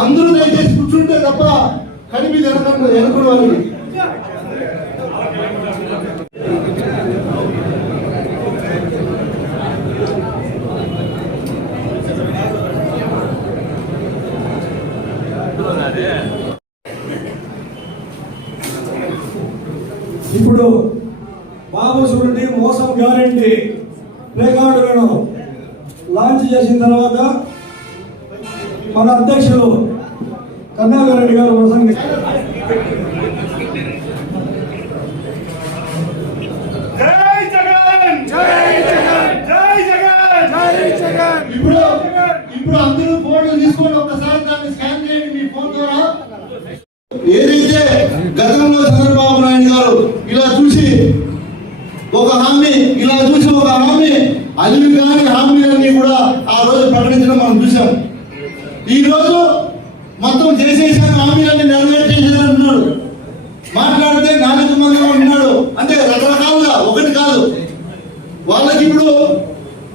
అందరూ దయచేసి కూర్చుంటే తప్ప కనిపి ఎనకుడు వాళ్ళని ఇప్పుడు బాబు షూరిటీ మోసం గ్యారెంటీ ప్లేకార్డులను లాంచ్ చేసిన తర్వాత మన అధ్యక్షులు కరుణాకర్ రెడ్డి గారు ప్రసంగి ఇప్పుడు అందరూ ఫోన్లు తీసుకొని ఒక్కసారి దాన్ని స్కాన్ చేయండి మీ ఫోన్ ద్వారా. ఏదైతే గతంలో చంద్రబాబు నాయుడు గారు ఇలా చూసి ఒక హామీ అల్లి కాని హామీలన్నీ కూడా ఆ రోజు ప్రకటించడం మనం చూసాం. ఈ రోజు మొత్తం చేసేసాను హామీలన్నీ నెరవేర్చేసానంటున్నాడు. మాట్లాడితే నాలుగు మంది ఉన్నాడు అంటే రకరకాలుగా ఒకటి కాదు. వాళ్ళకి ఇప్పుడు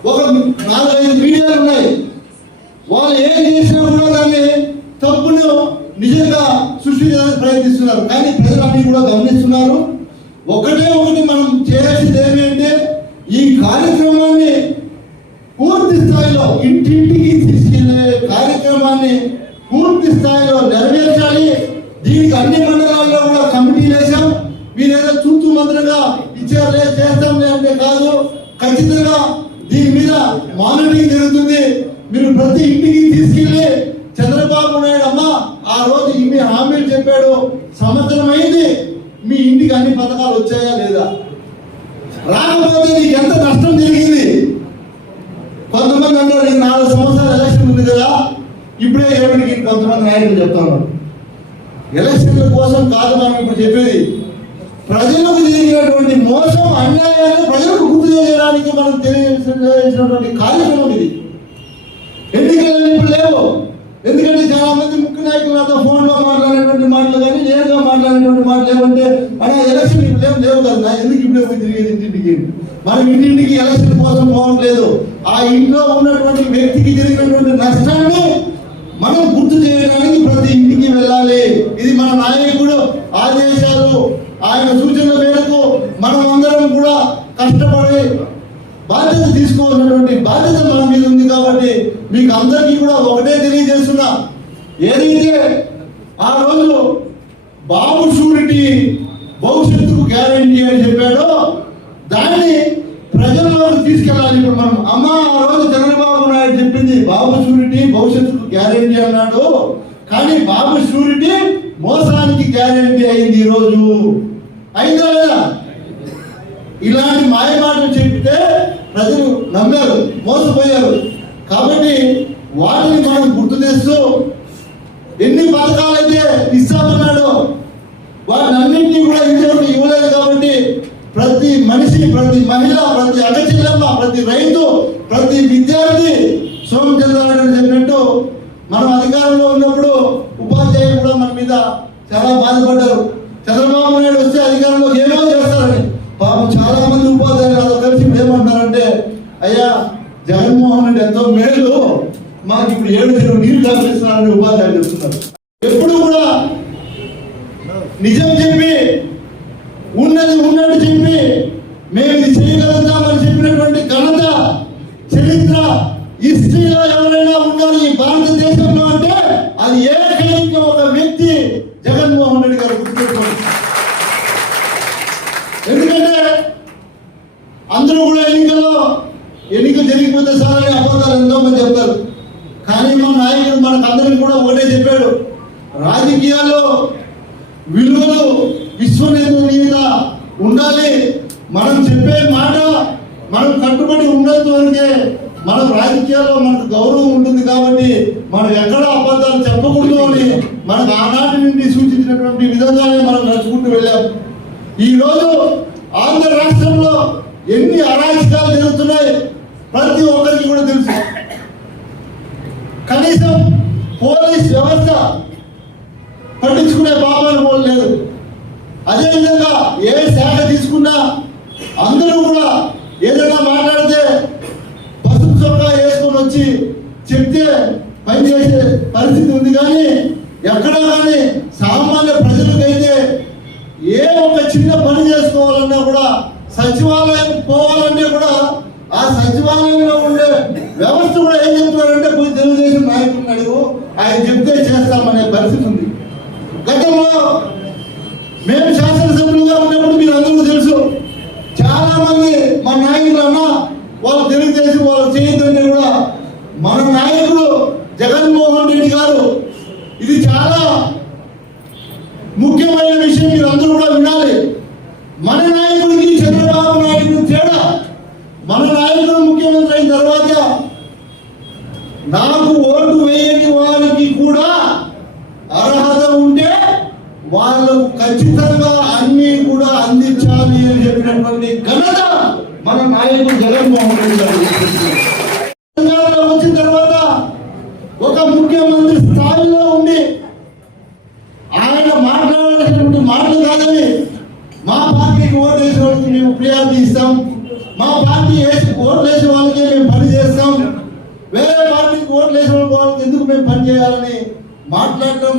ఒక 4-5 మీడియాలు ఉన్నాయి. వాళ్ళు ఏం చేసినా కూడా దాన్ని తప్పును నిజంగా సృష్టించడానికి ప్రయత్నిస్తున్నారు. కానీ ప్రజలన్నీ కూడా గమనిస్తున్నారు. ఒకటి మనం చేయాల్సింది ఏమంటే ఈ కార్యక్రమాన్ని పూర్తి స్థాయిలో ఇంటింటికి తీసుకెళ్లే కార్యక్రమాన్ని పూర్తి స్థాయిలో నెరవేర్చాలి. దీనికి అన్ని మండలాల్లో కూడా కమిటీలు వేసాం. మీరేదో చూస్తూ మంత్రంగా ఇచ్చారులే చేస్తాంలే అంటే కాదు. ఖచ్చితంగా దీని మీద మానిటరింగ్ జరుగుతుంది. మీరు ప్రతి ఇంటికి తీసుకెళ్లి చంద్రబాబు నాయుడు అమ్మ ఆ రోజు ఇన్ని హామీలు చెప్పాడు, సంవత్సరం అయింది, మీ ఇంటికి అన్ని పథకాలు వచ్చాయా లేదా, రాకపోతే నీకు ఎంత నష్టం జరిగింది. కొంతమంది అన్నారు 4 సంవత్సరాలు ఎలక్షన్ ఉంది కదా ఇప్పుడే ఏమిటికి కొంతమంది నాయకులు చెప్తున్నారు. ఎలక్షన్ల కోసం కాదు మనం ఇప్పుడు చెప్పేది. ప్రజలకు జరిగినటువంటి మోసం అన్యాయాన్ని ప్రజలకు గుర్తు చేయడానికి మనం తెలియజేసినటువంటి కార్యక్రమం ఇది. ఎన్నికలు ఇప్పుడు లేవు. ఎందుకంటే చాలా మంది ముఖ్య నాయకులు నాతో ఫోన్లో మాట్లాడేటువంటి మాటలు కానీ నేరుగా మాట్లాడేటువంటి మాటలు ఏమంటే అలా ఎలక్షన్ ఇప్పుడు లేవు కదా, ఎందుకు ఇప్పుడు పోయి తిరిగేది ఇంటింటికి. మనం ఇంటింటికి ఎలక్షన్ కోసం పోవట్లేదు. ఆ ఇంట్లో ఉన్నటువంటి వ్యక్తికి జరిగినటువంటి నష్టాన్ని మనం గుర్తు చేయడానికి ప్రతి ఇంటికి వెళ్ళాలి. ఇది మన నాయకుడు ఆదేశాలు, ఆయన సూచనల మేరకు మనం అందరం కూడా కష్టపడి బాధ్యత తీసుకోవాల్సినటువంటి బాధ్యత మన మీద ఉంది. కాబట్టి మీకు అందరికీ కూడా ఒకటే తెలియజేస్తున్నా, ఏదైతే ఆ రోజు బాబు షూరిటీ భవిష్యత్తుకు గ్యారెంటీ అని చెప్పాడో దాన్ని ప్రజల్లోకి తీసుకెళ్ళాలి. ఇప్పుడు మనం అమ్మ ఆ రోజు చంద్రబాబు నాయుడు చెప్పింది బాబు షూరిటీ భవిష్యత్తుకు గ్యారెంటీ అన్నాడు. కానీ బాబు షూరిటీ మోసానికి గ్యారెంటీ అయింది. ఈ రోజు అయిందా లేదా? ఇలాంటి మాయ మాటలు చెప్తే ప్రజలు నమ్మారు, మోసపోయారు. కాబట్టి వాటిని మనం గుర్తు చేస్తూ ఎన్ని పథకాలు అయితే ఇస్తామన్నాడో వాటినన్నింటినీ కూడా ఇంతవరకు ఇవ్వలేదు. కాబట్టి ప్రతి మనిషి, ప్రతి మహిళ, ప్రతి అక్కచెల్లెమ్మ, ప్రతి రైతు, ప్రతి విద్యార్థి సోమచంద్రారెడ్డి చెప్పినట్టు మనం అధికారంలో ఉన్నప్పుడు ఉపాధ్యాయులు కూడా మన మీద చాలా బాధపడ్డారు. చంద్రబాబు నాయుడు వస్తే అధికారంలోకి ఏమో చేస్తారని. పాపం చాలా మంది ఉపాధ్యాయులు నాతో కలిసి ఏమంటారంటే, అయ్యా జగన్మోహన్ రెడ్డి ఎంతో మేలు, మాకు ఇప్పుడు 7 చెరువు నీళ్లు తగ్గిస్తున్నారని ఉపాధ్యాయులు చెప్తున్నారు. ఎప్పుడు కూడా నిజం చెప్పి ఉన్నది ఉన్నట్టు చెప్పి మేము ఇది చేయగలుగుతామని చెప్పినటువంటి ఘనత చరిత్ర హిస్టరీలో ఎవరైనా ఉన్నారు ఈ భారతదేశంలో అంటే అది ఏకైక ఒక వ్యక్తి జగన్మోహన్ రెడ్డి గారు గుర్తుపెట్టుకోండి. ఎందుకంటే అందరూ కూడా ఎన్నికలు జరిగిపోతే సార్ అని అబద్ధాలు ఎంతో మంది చెప్తారు. కానీ మన నాయకుడు మనకు అందరికీ కూడా ఒకటే చెప్పాడు, రాజకీయాల్లో విలువలు విశ్వనీయత ఉండాలి. మనం చెప్పే మాట మనం కట్టుబడి ఉన్నంత వరకే మన రాజకీయాల్లో మనకు గౌరవం ఉంటుంది. కాబట్టి మనం ఎక్కడ అబద్ధాలు చెప్పకూడదు అని మనకు ఆనాటి నుండి సూచించినటువంటి విధంగానే మనం నడుచుకుంటూ వెళ్ళాం. ఈ రోజు ఆంధ్ర రాష్ట్రంలో ఎన్ని అరాచకాలు జరుగుతున్నాయి ప్రతి ఒక్కరికి కూడా తెలుసు. కనీసం పోలీస్ వ్యవస్థ పట్టించుకునే పాపాలు పోలేదు. అదేవిధంగా ఏ శాఖ తీసుకున్నా అందరూ కూడా ఏదైనా మాట్లాడితే పసుపు చొక్కా వేసుకొని వచ్చి చెప్తే పనిచేసే పరిస్థితి ఉంది. కానీ ఎక్కడా కానీ సామాన్య ప్రజలకైతే ఏ ఒక చిన్న పని చేసుకోవాలన్నా కూడా సచివాలయం పోవాలంటే కూడా ఆ సచివాలయంలో ఉండే వ్యవస్థ కూడా ఏం చెప్తున్నారంటే పోయి తెలుగుదేశం నాయకుడిని అడుగు ఆయన చెప్తే చేస్తామనే పరిస్థితి ఉంది. గతంలో మేము శాసనసభ్యులుగా ఉన్నప్పుడు మీరు అందరూ తెలుసు, చాలా మంది మా నాయకులు అన్న వాళ్ళు తెలుగుదేశం వాళ్ళు చేయొద్దంటే కూడా మన నాయకుడు జగన్మోహన్ రెడ్డి గారు ఇది చాలా ముఖ్యమైన విషయం, మీరు అందరూ కూడా వినాలి. మన నాయకుడికి చంద్రబాబు నాయుడు తేడా, మన నాయకుడు ముఖ్యమంత్రి అయిన తర్వాత నాకు ఓటు వేయని వారికి కూడా అర్హత ఉంటే వాళ్ళకు ఖచ్చితంగా అన్ని కూడా అందించాలి అని చెప్పినటువంటి ఘనత మన నాయకుడు జగన్మోహన్ రెడ్డి గారు. వచ్చిన తర్వాత ఒక ముఖ్యమంత్రి స్థాయిలో ఉండి ఆయన మాట్లాడాల్సినటువంటి మాటలు కాదని మా పార్టీకి ఓటు వేసిన వాళ్ళకి మేము ప్రియారిటీ ఇస్తాం, మా పార్టీ ఓట్లు వేసిన వాళ్ళకి మేము పని చేస్తాం, వేరే పార్టీకి ఓట్లు వేసిన వాళ్ళకి ఎందుకు మేము పని చేయాలని మాట్లాడటం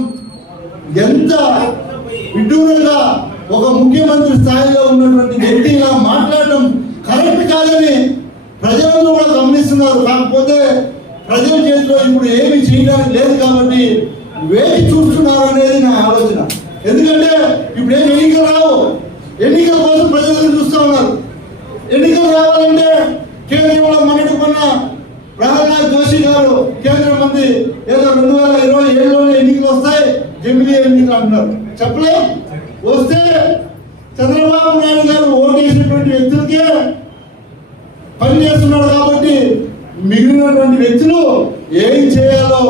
ఎంత విడ్డూరంగా ఒక ముఖ్యమంత్రి స్థాయిలో ఉన్నటువంటి వ్యక్తి ఇలా మాట్లాడటం కరెక్ట్ కాదని ప్రజలందరూ కూడా గమనిస్తున్నారు. కాకపోతే ప్రజల చేతిలో ఇప్పుడు ఏమి చేయడానికి లేదు కాబట్టి వేచి చూస్తున్నారు అనేది నా ఆలోచన. ఎందుకంటే ఇప్పుడు ఏం ఎన్నికలు రావు, ఎన్నికల కోసం ప్రజలు చూస్తూ ఉన్నారు. ఎన్నికలు రావాలంటే కేంద్రంలో మొన్నటి కొన్న ప్రహ్లాద్ జోషి గారు కేంద్ర మంత్రి ఏదో 2027లోనే ఎన్నికలు వస్తాయి, జమిలీ ఎన్నికలు అంటున్నారు. చెప్పలేదు, వస్తే చంద్రబాబు నాయుడు గారు ఓటేసినటువంటి వ్యక్తులకే పని చేస్తున్నాడు కాబట్టి మిగిలినటువంటి వ్యక్తులు ఏం చేయాలో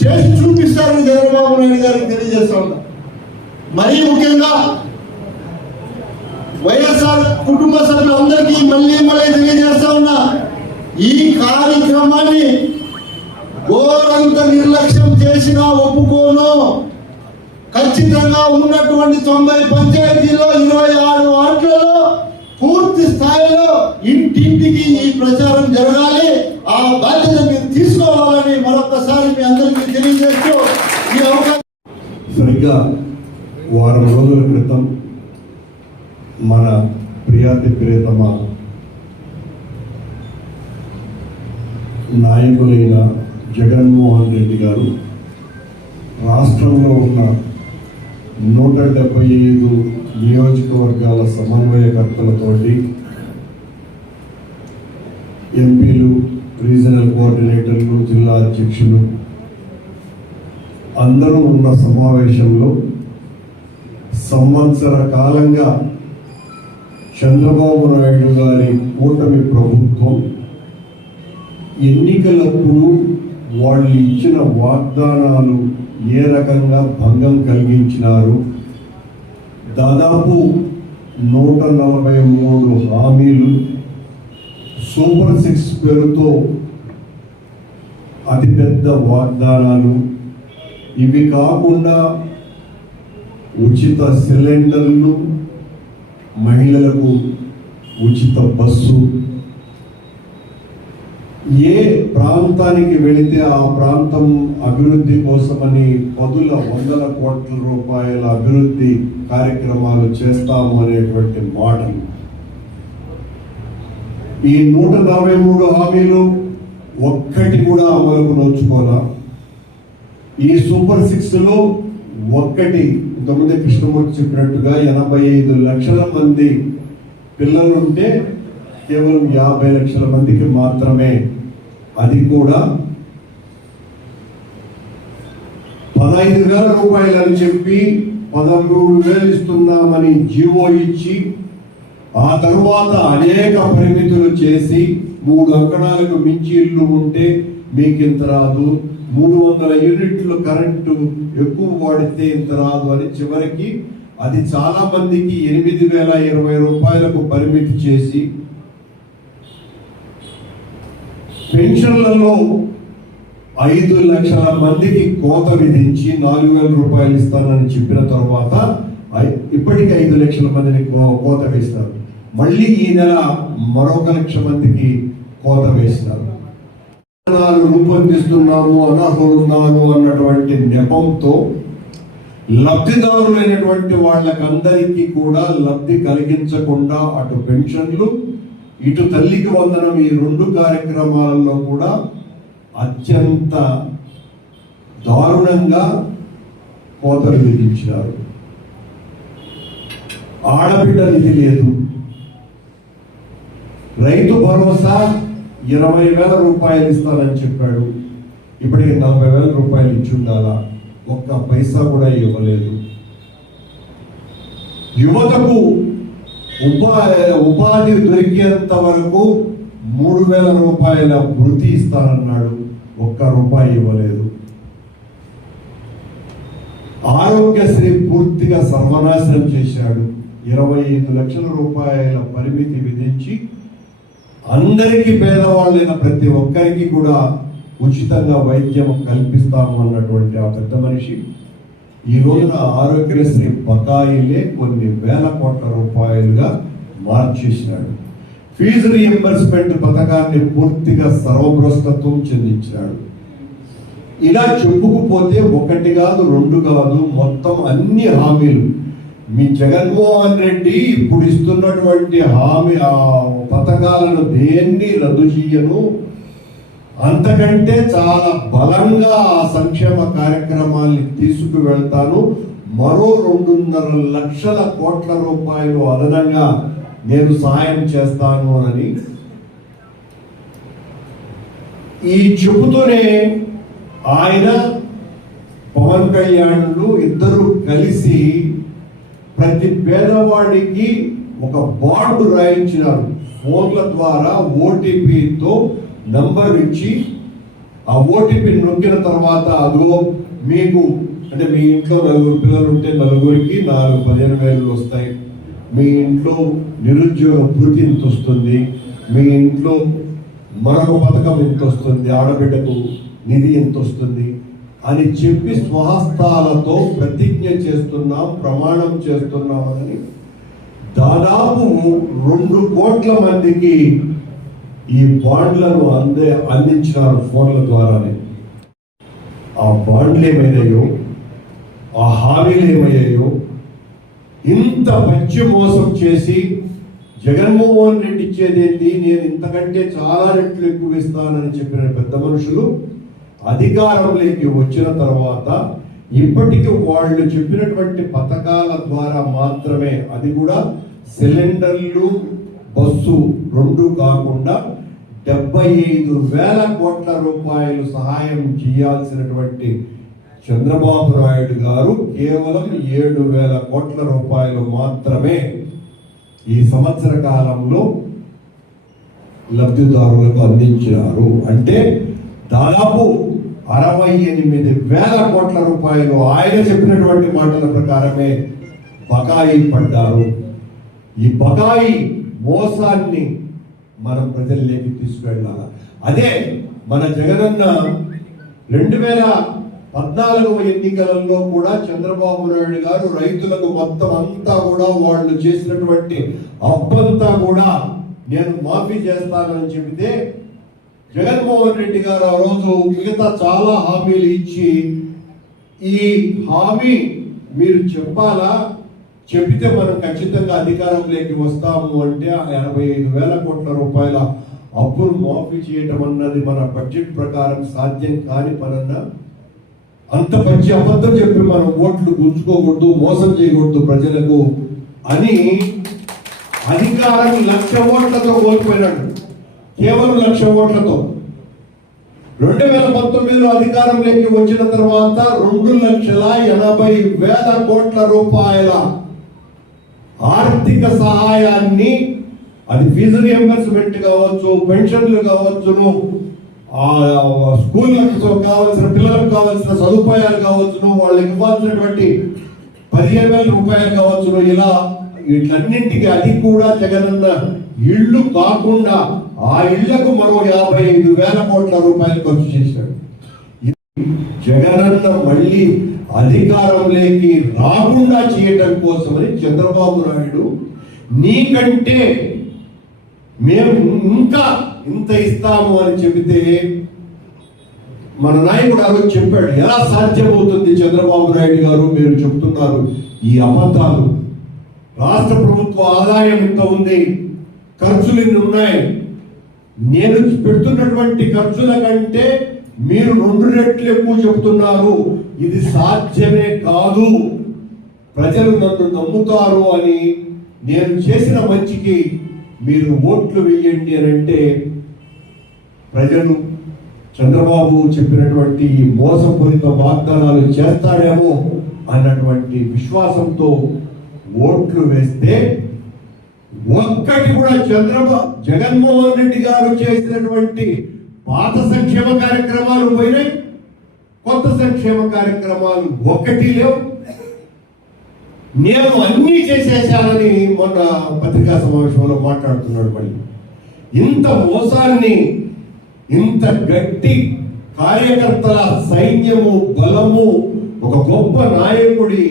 చేసి చూపిస్తారని చంద్రబాబు నాయుడు గారికి తెలియజేస్తా ఉన్నా. మరీ ముఖ్యంగా వైఎస్ఆర్ కుటుంబ సభ్యులందరికీ మళ్ళీ తెలియజేస్తా ఉన్నా, ఈ కార్యక్రమాన్ని ఘోరంత నిర్లక్ష్యం చేసినా ఒప్పుకోను. ఖచ్చితంగా ఉన్నటువంటి 90 పంచాయతీలో 26 వార్డులలో పూర్తి స్థాయిలో ఇంటింటికి ఈ ప్రచారం జరగాలి. ఆ బాధ్యత మీరు తీసుకోవాలని మరొకసారి మీ అందరికీ తెలియజేస్తూ ఈ అవకాశం. సరిగ్గా వారం రోజుల క్రితం మన ప్రియతమ నాయకులైన జగన్మోహన్ రెడ్డి గారు రాష్ట్రంలో ఉన్న 175 నియోజకవర్గాల సమన్వయకర్తలతోటి, ఎంపీలు, రీజనల్ కోఆర్డినేటర్లు, జిల్లా అధ్యక్షులు అందరూ ఉన్న సమావేశంలో సంవత్సర కాలంగా చంద్రబాబు నాయుడు గారి కూటమి ప్రభుత్వం ఎన్నికలప్పుడు వాళ్ళు ఇచ్చిన వాగ్దానాలు ఏ రకంగా భంగం కలిగించినారు, దాదాపు 143 హామీలు, సూపర్ 6 పేరుతో అతిపెద్ద వాగ్దానాలు, ఇవి కాకుండా ఉచిత సిలిండర్లు, మహిళలకు ఉచిత బస్సు, ఏ ప్రాంతానికి వెళితే ఆ ప్రాంతం అభివృద్ధి కోసమని 100 కోట్ల రూపాయల అభివృద్ధి కార్యక్రమాలు చేస్తాము అనేటువంటి మాటలు. ఈ 143 హామీలు ఒక్కటి కూడా అమలుకు నోచుకోలా. ఈ సూపర్ 6లో ఒక్కటి, ఇంతకుముందే కృష్ణమూర్తి చెప్పినట్టుగా 85 లక్షల మంది పిల్లలుంటే కేవలం 50 లక్షల మందికి మాత్రమే, అది కూడా 15,000 రూపాయలు అని చెప్పి 13,000 ఇస్తున్నామని జీవో ఇచ్చి, ఆ తరువాత అనేక పరిమితులు చేసి 3 అంకణాలకు మించి ఇల్లు ఉంటే మీకు ఇంత రాదు, 300 యూనిట్లు కరెంటు ఎక్కువ వాడితే ఇంత రాదు అని చివరికి అది చాలా మందికి 8,020 రూపాయలకు పరిమితి చేసి, పెన్షన్లలో 5 లక్షల మందికి కోత విధించి 4,000 రూపాయలు ఇస్తానని చెప్పిన తర్వాత ఇప్పటికీ 5 లక్షల మందిని కోత వేస్తారు. మళ్ళీ ఈ నెల మరొక 1,00,000 మందికి కోత వేసినారు. రూపొందిస్తున్నాము, అనర్హులున్నాను అన్నటువంటి నెపంతో లబ్ధిదారులైనటువంటి వాళ్ళకందరికీ కూడా లబ్ధి కలిగించకుండా అటు పెన్షన్లు ఇటు తల్లికి వందనం ఈ రెండు కార్యక్రమాలలో కూడా అత్యంత దారుణంగా కోతలు విధించినారు. ఆడబిడ్డ నిధి లేదు. రైతు భరోసా 20,000 రూపాయలు ఇస్తానని చెప్పాడు. ఇప్పటికి 40,000 రూపాయలు ఇచ్చి ఉండాలా, ఒక్క పైసా కూడా ఇవ్వలేదు. యువతకు ఉపాధి దొరికేంత వరకు 3,000 రూపాయల వృత్తి ఇస్తానన్నాడు, ఒక్క రూపాయి ఇవ్వలేదు. ఆరోగ్యశ్రీ పూర్తిగా సర్వనాశనం చేశాడు. 25 లక్షల రూపాయల పరిమితి విధించి అందరికీ పేదవాళ్ళైన ప్రతి ఒక్కరికి కూడా ఉచితంగా వైద్యం కల్పిస్తాము అన్నటువంటి ఆ పెద్ద మనిషి ఈ రోజున ఆరోగ్యశ్రీ బకాయిలే కొన్ని వేల కోట్ల రూపాయలుగా మార్చేసినాడు. ఫీజు రీఎంబర్స్మెంట్ పథకాన్ని పూర్తిగా సర్వభ్రష్టత్వం చెందించినాడు. ఇలా చెప్పుకుపోతే ఒకటి కాదు, రెండు కాదు, మొత్తం అన్ని హామీలు మీ జగన్మోహన్ రెడ్డి ఇప్పుడు ఇస్తున్నటువంటి హామీ పథకాలను దేన్ని రద్దు చేయను, అంతకంటే చాలా బలంగా ఆ సంక్షేమ కార్యక్రమాల్ని తీసుకువెళ్తాను, మరో 2.5 లక్షల కోట్ల రూపాయలు అదనంగా నేను సహాయం చేస్తాను అని ఈ చెబుతూనే ఆయన పవన్ కళ్యాణ్లు ఇద్దరు కలిసి ప్రతి పేదవాడికి ఒక బాండ్ రాయించినారు. ఫోన్ల ద్వారా ఓటీపీతో నంబర్ ఇచ్చి ఆ ఓటీపీ నొక్కిన తర్వాత అదిగో మీకు అంటే మీ ఇంట్లో 4 పిల్లలు ఉంటే 4కి 15,000 వస్తాయి, మీ ఇంట్లో నిరుద్యోగ భృతి ఇంత వస్తుంది, మీ ఇంట్లో మరొక పథకం ఇంత వస్తుంది, ఆడబిడ్డకు నిధి ఎంత వస్తుంది అని చెప్పి స్వహస్తాలతో ప్రతిజ్ఞ చేస్తున్నాం, ప్రమాణం చేస్తున్నామని దాదాపు 2 కోట్ల మందికి ఈ బాండ్లను అందించినారు ఫోన్ల ద్వారానే. ఆ బాండ్లు ఏమయ్యాయో, ఆ హామీలు ఏమయ్యాయో, ఇంత మంచి మోసం చేసి జగన్మోహన్ రెడ్డి ఇచ్చేదేంటి, నేను ఇంతకంటే చాలా రెట్లు ఎక్కువ ఇస్తానని చెప్పిన పెద్ద మనుషులు అధికారంలోకి వచ్చిన తర్వాత ఇప్పటికీ వాళ్ళు చెప్పినటువంటి పథకాల ద్వారా మాత్రమే, అది కూడా సిలిండర్లు బస్సు 2 కాకుండా 75,000 కోట్ల రూపాయలు సహాయం చేయాల్సినటువంటి చంద్రబాబు నాయుడు గారు కేవలం 7,000 కోట్ల రూపాయలు మాత్రమే ఈ సంవత్సర కాలంలో లబ్ధిదారులకు అందించారు. అంటే దాదాపు 68,000 కోట్ల రూపాయలు ఆయన చెప్పినటువంటి మాటల ప్రకారమే బకాయి పడ్డారు. ఈ బకాయి మోసాన్ని మనం ప్రజల్లోకి తీసుకెళ్ళాలి. అదే మన జగనన్న 2014 ఎన్నికలలో కూడా చంద్రబాబు నాయుడు గారు రైతులకు మొత్తం అంతా కూడా వాళ్ళు చేసినటువంటి అబ్బంతా కూడా నేను మాఫీ చేస్తానని చెబితే జగన్మోహన్ రెడ్డి గారు ఆ రోజు మిగతా చాలా హామీలు ఇచ్చి ఈ హామీ మీరు చెప్పాలా, చెబితే మనం ఖచ్చితంగా అధికారంలోకి వస్తాము అంటే 85,000 కోట్ల రూపాయల అప్పులు మాఫీ చేయటం అన్నది మన బడ్జెట్ ప్రకారం సాధ్యం కాని పనన్నా, అంత మంచి అబద్ధం చెప్పి మనం ఓట్లు గుంజుకోకూడదు, మోసం చేయకూడదు ప్రజలకు అని అధికారం 1,00,000 ఓట్లతో కోల్పోయినాడు. కేవలం 1,00,000 ఓట్లతో 2019లో అధికారంలోకి వచ్చిన తర్వాత 2,80,000 కోట్ల రూపాయల ఆర్థిక సహాయాన్ని, అది ఫీజు రియంబర్స్మెంట్ కావచ్చు, పెన్షన్లు కావచ్చును, స్కూళ్ళకు కావాల్సిన పిల్లలకు కావాల్సిన సదుపాయాలు కావచ్చును, వాళ్ళకి ఇవ్వాల్సినటువంటి 15,000 రూపాయలు కావచ్చును, ఇలా వీటన్నింటికి అది కూడా జగనన్న ఇళ్ళు కాకుండా ఆ ఇళ్లకు మరో 55,000 కోట్ల రూపాయలు ఖర్చు చేశాడు. జగనన్న మళ్ళీ అధికారంలోకి రాకుండా చేయటం కోసమని చంద్రబాబు నాయుడు నీకంటే మేము ఇంకా ఇంత ఇస్తాము అని చెబితే మన నాయకుడు ఆ రోజు చెప్పాడు, ఎలా సాధ్యమవుతుంది చంద్రబాబు నాయుడు గారు మీరు చెప్తున్నారు ఈ అబద్ధాలు? రాష్ట్ర ప్రభుత్వ ఆదాయం ఇంత ఉంది, ఖర్చులు ఇన్ని ఉన్నాయి, నేను పెడుతున్నటువంటి ఖర్చుల కంటే మీరు 2 రెట్లు ఎక్కువ చెప్తున్నారు, ఇది సాధ్యమే కాదు, ప్రజలు నన్ను నమ్ముతారు అని, నేను చేసిన మంచికి మీరు ఓట్లు వేయండి అని అంటే ప్రజలు చంద్రబాబు చెప్పినటువంటి ఈ మోసపూరిత వాగ్దానాలు చేస్తాడేమో అన్నటువంటి విశ్వాసంతో ఓట్లు వేస్తే ఒక్కటి కూడా జగన్మోహన్ రెడ్డి గారు చేసినటువంటి పాత సంక్షేమ కార్యక్రమాలు పోయినాయి, కొత్త సంక్షేమ కార్యక్రమాలు ఒక్కటి లేవు. నేను అన్నీ చేసేసానని మొన్న పత్రికా సమావేశంలో మాట్లాడుతున్నాడు. మళ్ళీ ఇంత మోసాన్ని, ఇంత గట్టి కార్యకర్తల సైన్యము, బలము, ఒక గొప్ప నాయకుడి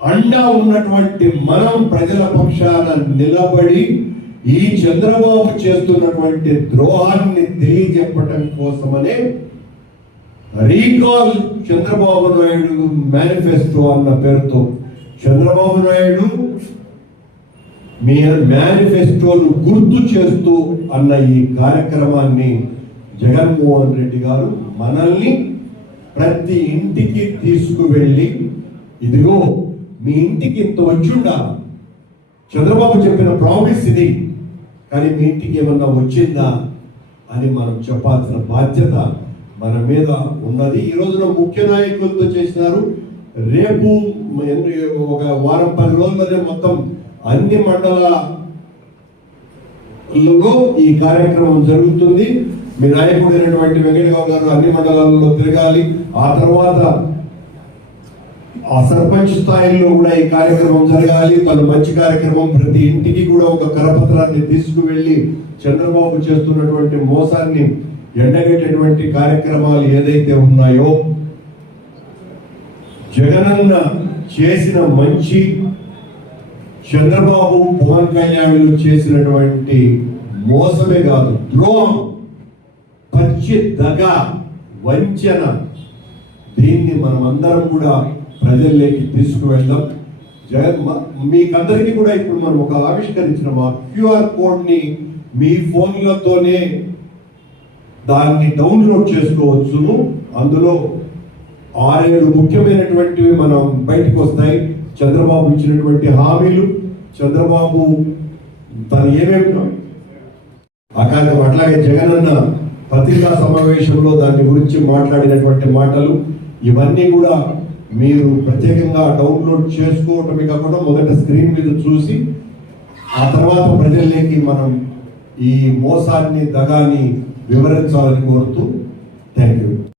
అండా ఉన్నటువంటి మనం ప్రజల పక్షాన నిలబడి ఈ చంద్రబాబు చేస్తున్నటువంటి ద్రోహాన్ని తెలియజెప్పటం కోసమనే రీకాల్ చంద్రబాబు నాయుడు మేనిఫెస్టో అన్న పేరుతో చంద్రబాబు నాయుడు మీ మేనిఫెస్టోను గుర్తు చేస్తూ అన్న ఈ కార్యక్రమాన్ని జగన్మోహన్ రెడ్డి గారు మనల్ని ప్రతి ఇంటికి తీసుకువెళ్ళి, ఇదిగో మీ ఇంటికి ఇంత వచ్చిండా, చంద్రబాబు చెప్పిన ప్రామిస్ ఇది, కానీ మీ ఇంటికి ఏమన్నా వచ్చిందా అని మనం చెప్పాల్సిన బాధ్యత మన మీద ఉన్నది. ఈ రోజున ముఖ్య నాయకులతో చేసినారు. రేపు ఒక వారం 10 రోజులనే మొత్తం అన్ని మండలాలలో ఈ కార్యక్రమం జరుగుతుంది. మీ నాయకుడైనటువంటి వెంకటరావు గారు అన్ని మండలాలలో తిరగాలి. ఆ తర్వాత ఆ సర్పంచ్ స్థాయిలో కూడా ఈ కార్యక్రమం జరగాలి. తను మంచి కార్యక్రమం, ప్రతి ఇంటికి కూడా ఒక కరపత్రాన్ని తీసుకువెళ్ళి చంద్రబాబు చేస్తున్నటువంటి మోసాన్ని ఎండగట్టేటువంటి కార్యక్రమాలు ఏదైతే ఉన్నాయో, జగనన్న చేసిన మంచి, చంద్రబాబు పవన్ కళ్యాణ్లు చేసినటువంటి మోసమే కాదు, ద్రోహం, పచ్చి దగ, వంచన, దీన్ని మనం అందరం కూడా ప్రజల్లోకి తీసుకువెళ్దాం. మీకందరికీ కూడా ఇప్పుడు మనం ఒక ఆవిష్కరించిన మా QR కోడ్ని మీ ఫోన్లతోనే దాన్ని డౌన్లోడ్ చేసుకోవచ్చును. అందులో 6-7 ముఖ్యమైనటువంటివి మనం బయటకు వస్తాయి. చంద్రబాబు ఇచ్చినటువంటి హామీలు, చంద్రబాబు తను ఏమేమి అట్లాగే జగనన్న పత్రికా సమావేశంలో దాని గురించి మాట్లాడినటువంటి మాటలు, ఇవన్నీ కూడా మీరు ప్రత్యేకంగా డౌన్లోడ్ చేసుకోవటమే కాకుండా మొదట స్క్రీన్ మీద చూసి ఆ తర్వాత ప్రజల్లోకి మనం ఈ మోసాన్ని, దగాన్ని వివరించాలని కోరుతూ థ్యాంక్ యూ.